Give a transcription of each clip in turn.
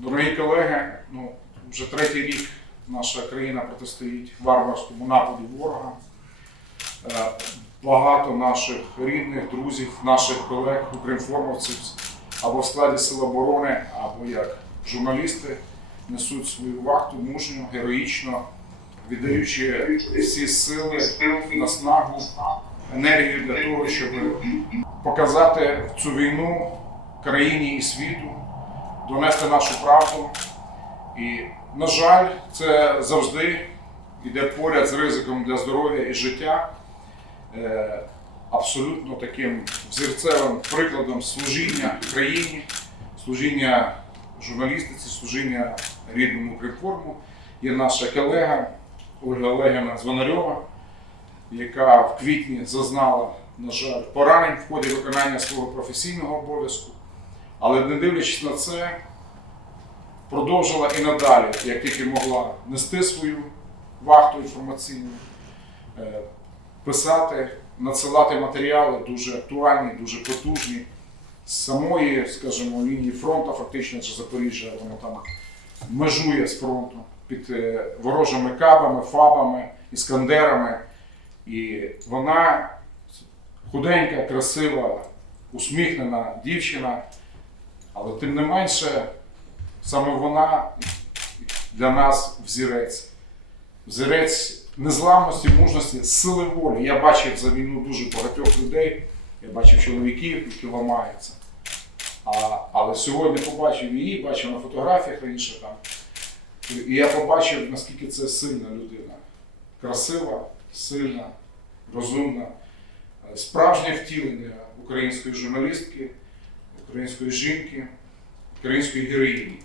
Дорогі колеги, ну, вже третій рік наша країна протистоїть варварському нападу ворога. Е, Багато наших рідних, друзів, наших колег, українформовців або в складі Сил оборони, або як журналісти несуть свою вахту мужньо, героїчно, віддаючи всі сили, наснагу, енергію для того, щоб показати цю війну країні і світу, донести нашу правду. І, на жаль, це завжди йде поряд з ризиком для здоров'я і життя. Е, Абсолютно таким взірцевим прикладом служіння країні, служіння журналістиці, служіння рідному Укрінформу є наша колега Ольга Олегівна Звонарьова, яка в квітні зазнала, на жаль, поранень в ході виконання свого професійного обов'язку. Але не дивлячись на це, продовжила і надалі, як тільки могла, нести свою вахту інформаційну, е, писати, надсилати матеріали дуже актуальні, дуже потужні. З самої, скажімо, лінії фронту, фактично це Запоріжжя, воно там межує з фронтом під е, ворожими кабами, фабами, іскандерами. І вона худенька, красива, усміхнена дівчина, але тим не менше, саме вона для нас взірець. Взірець незламності, мужності, сили волі. Я бачив за війну дуже багатьох людей, я бачив чоловіків, які ламаються. А, але сьогодні побачив її, бачив на фотографіях раніше там. І я побачив, наскільки це сильна людина. Красива, сильна, розумна, справжнє втілення української журналістки, української жінки, української героїні.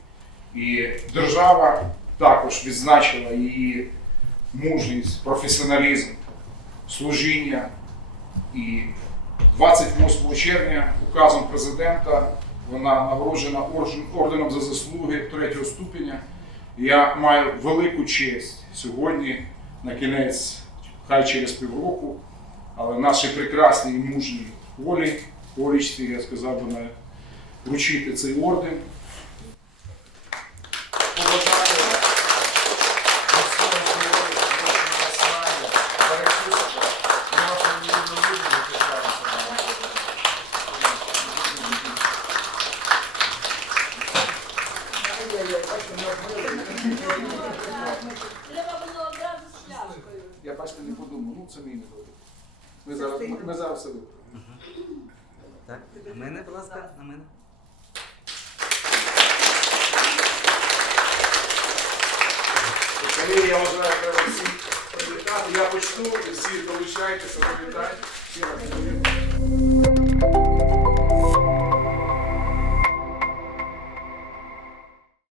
І держава також відзначила її мужність, професіоналізм, служіння. І 28 червня указом президента вона нагороджена орденом за заслуги третього ступеня. Я маю велику честь сьогодні, на кінець, хай через півроку, але нашій прекрасній і мужній Олі, Олічці, я сказав би, навіть, вручити цей орден. З. Я бачите, не подумав, ну це мій недолік. Ми зараз, ми зараз все виправимо. Так, на мене, будь ласка, на мене. Колеги, я вважаю, треба всіх привітати. Я почну всі долучайтеся, привітайте. Ще раз.